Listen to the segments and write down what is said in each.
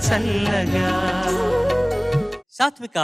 చల్లగా. సాత్విక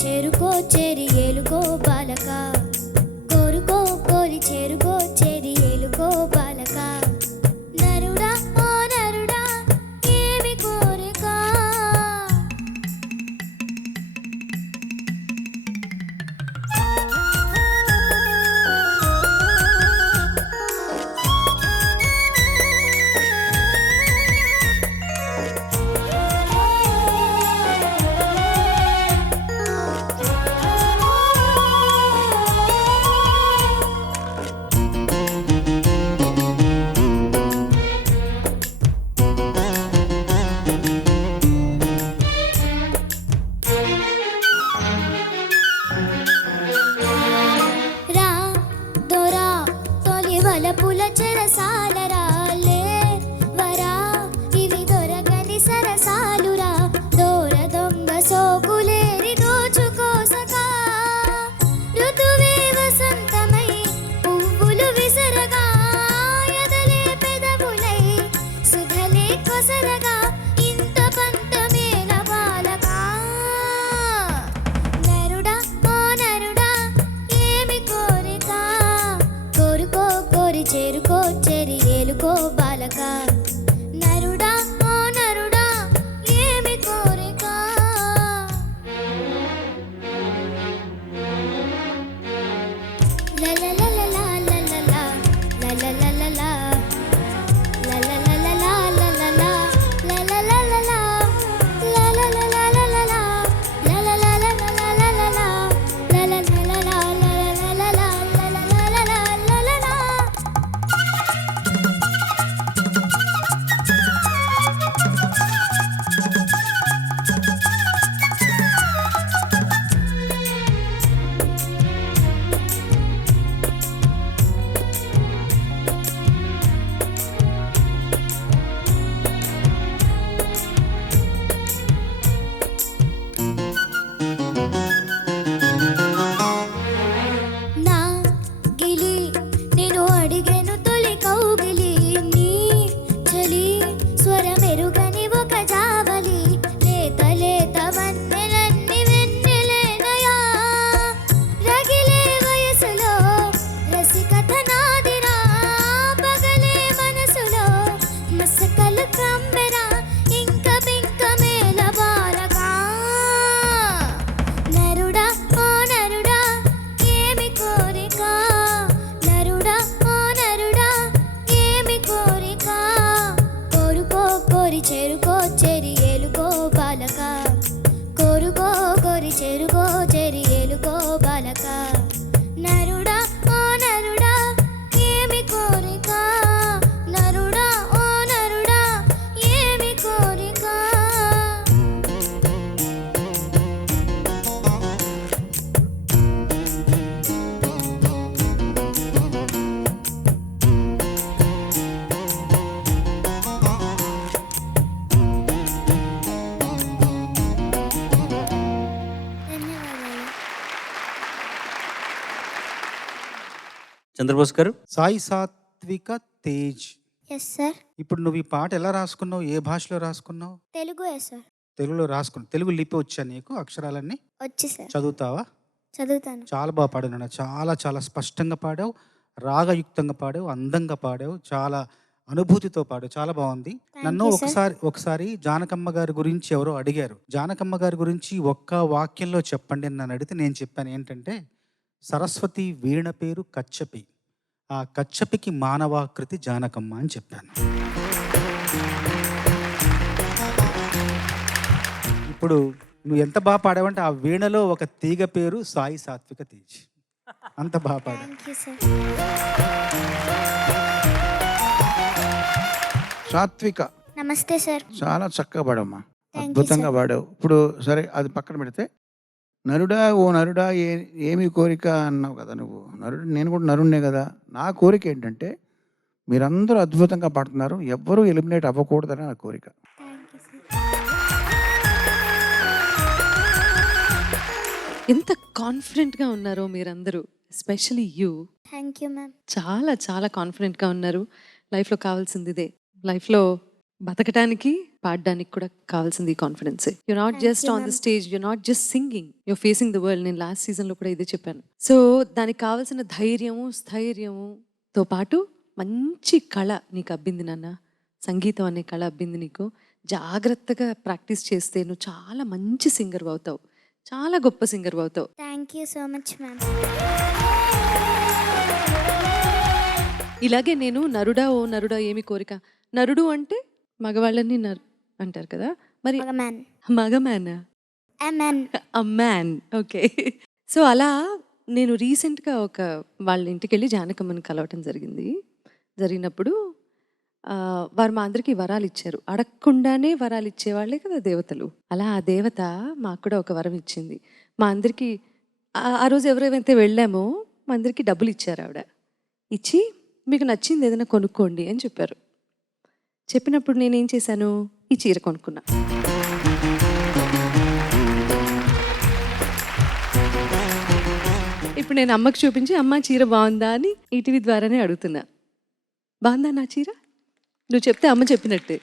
చేరుకో చెరి ఏలుకో బాలక కోరుకో కోరి చేరుకో చెరి ఏలుకో బాలక నరుడా ఓ నరుడా ఏమి కోరిక పుల చెరసాలరా లే వరా ఇవి దొరకని సరసాలురా దూర దొంగ సోకులేరి దోచుకోసగా ఋతువే వసంతమై పువ్వులు విసరగా ఎదలే పెదవులై సుధలే కొసరగా ఇంత పంతమేల బాలక నరుడా ఓ నరుడా ఏమి కోరిక కోరుకో కోరి చేరుకో చెరి ఏలుకో బాలక నరుడా ఓ నరుడా ఏమి కోరిక లలలలలా లలలా లలలలలా లలలలలా లలలా లలలలలా లలలలలా లలలలలా లలలలలా నా గిలి నేను అడిగెను తొలి కౌగిలి నీ చలి స్వరమెరుగని ఒక జావలి లేత లేత వన్నెలన్ని వెన్నెలేనయా రగిలే వయసులో రసికత నాదిరా పగలే మనసులో మసకలు కమ్మెరా ఇంక బింక మేల బాలగా నరుడా ఓ నరుడా ఏమి కోరిక నరుడా ఓ నరుడా ఏమి కోరిక కోరుకో కోరి చేరుకో చెరి ఏలుకో బాలక కోరుకో కోరి చేరుకో చెరి ఏలుకో బాలక నరుడా ఓ నరుడా ఏమి కోరిక నరుడా ఓ నరుడా ఏమి కోరిక ధన్యవాదాలు. చంద్రబోస్ గారు సాయి సాత్విక తేజ్. Yes sir. ఇప్పుడు నువ్వు ఈ పాట ఎలా రాసుకున్నావు? ఏ భాషలో రాసుకున్నావు? తెలుగు సార్. తెలుగులో రాసుకున్నావు. తెలుగు లిపి వచ్చా నీకు? అక్షరాలన్నీ వచ్చి సార్. చదువుతావా? చదువుతాను. చాలా బాగా పాడావు నాన్న. చాలా చాలా స్పష్టంగా పాడావు, రాగయుక్తంగా పాడావు, అందంగా పాడావు. చాలా అనుభూతితో పాడు. చాలా బాగుంది. నన్ను you, sir. ఒకసారి జానకమ్మ గారి గురించి ఎవరో అడిగారు. జానకమ్మ గారి గురించి ఒక్క వాక్యంలో చెప్పండి అని నన్ను అడిగితే నేను చెప్పాను ఏంటంటే, సరస్వతి వీణ పేరు కచ్చపి. ఆ కచ్చపికి మానవాకృతి జానకమ్మ అని చెప్పాను. ఇప్పుడు నువ్వు ఎంత బాగా పాడావంటే ఆ వీణలో ఒక తీగ పేరు సాయి సాత్విక తేజ్. అంత బాగా పాడావు. Thank you sir. సాత్విక నమస్తే సార్. చాలా చక్కగా పాడమ్మా, Thank you, అద్భుతంగా sir. పాడావు. ఇప్పుడు సరే అది పక్కన పెడితే, నరుడా ఓ నరుడా ఏమి కోరిక అన్నావు కదా నువ్వు. నరుడు, నేను కూడా నరుణ్ణే కదా. నా కోరిక ఏంటంటే మీరందరూ అద్భుతంగా పాడుతున్నారు, ఎవ్వరూ ఎలిమినేట్ అవ్వకూడదని నా కోరిక. Thank you sir. ఎంత కాన్ఫిడెంట్గా ఉన్నారో మీరందరూ, especially you. Thank you ma'am. చాలా చాలా కాన్ఫిడెంట్గా ఉన్నారు. లైఫ్లో కావాల్సింది ఇదే. లైఫ్లో బతకడానికి, పాడడానికి కూడా కావాల్సింది confidence. You not Thank just you, on the ma'am. Stage, you not just singing, you facing the world. నేను లాస్ట్ సీజన్లో కూడా ఇదే చెప్పాను. సో దానికి కావాల్సిన ధైర్యము, స్థైర్యముతో పాటు మంచి కళ నీకు అబ్బింది నాన్న. సంగీతం అనే కళ అబ్బింది నీకు. జాగ్రత్తగా ప్రాక్టీస్ చేస్తే నువ్వు చాలా మంచి సింగర్ అవుతావు, చాలా గొప్ప సింగర్ అవుతావు. Thank you so much ma'am. ఇలాగే నేను నరుడా ఓ నరుడా ఏమి కోరిక. నరుడు అంటే మగవాళ్ళని అంటారు కదా, మరి ఒక మ్యాన్. మగమ్యాన్, a man. Man. Okay. So అలా నేను రీసెంట్గా ఒక వాళ్ళ ఇంటికి వెళ్ళి జానకమ్మని కలవటం జరిగినప్పుడు వారు మా అందరికీ వరాలు ఇచ్చారు. అడగకుండానే వరాలు ఇచ్చేవాళ్ళే కదా దేవతలు. అలా ఆ దేవత మాకు కూడా ఒక వరం ఇచ్చింది. మా అందరికీ ఆ రోజు ఎవరెవరైతే వెళ్ళామో మా అందరికీ డబ్బులు ఇచ్చారు. ఆవిడ ఇచ్చి మీకు నచ్చింది ఏదైనా కొనుక్కోండి అని చెప్పారు. చెప్పినప్పుడు నేనేం చేశాను, ఈ చీర కొనుక్కున్నా. ఇప్పుడు నేను అమ్మకి చూపించి, అమ్మ చీర బాగుందా అని ఈటీవీ ద్వారానే అడుగుతున్నా. బాగుందా నా చీర? నువ్వు చెప్తే అమ్మ చెప్పినట్టే.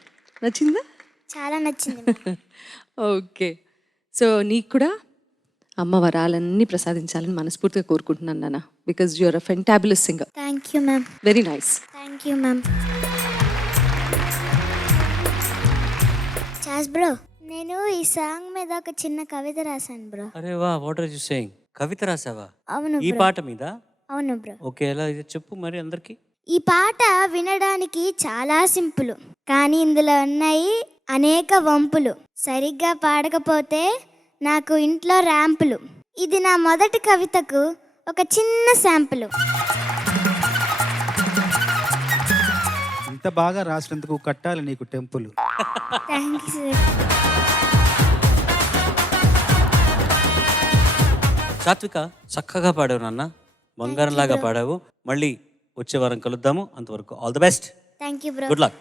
నచ్చిందా? చాలా నచ్చింది మ్యామ్. ఓకే. సో నీకు కూడా అమ్మ వరాలన్నీ ప్రసాదించాలని మనస్ఫూర్తిగా కోరుకుంటున్నాను నాన్న. Because you are a fantabulous singer. Thank you ma'am. Very nice. Thank you ma'am. చాస్ బ్రో, నేను ఈ సాంగ్ మీద ఒక చిన్న కవిత రాశాను బ్రో. అరే వా, వాట్ ఆర్ యు సేయింగ్? కవిత రాసావా అవును ఈ బ్రో. పాట మీద? అవును బ్రో. ఓకే, ఎలా ఇది చెప్పు మరి అందరికి. ఈ పాట వినడానికి చాలా సింపుల్, కానీ ఇందులో ఉన్నాయి అనేక వంపులు. సరిగ్గా పాడకపోతే నాకు ఇంట్లో ర్యాంపులు. ఇది నా మొదటి కవితకు ఒక చిన్న శాంపుల్. ఇంత బాగా రాసినందుకు కట్టాలి నీకు టెంపుల్. Thank you sir. సాత్విక, చక్కగా పాడావు నాన్న, బంగారం లాగా పాడావు. మళ్ళీ వచ్చే వారం కలుద్దాము. అంతవరకు all the best. Thank you bro. Good luck.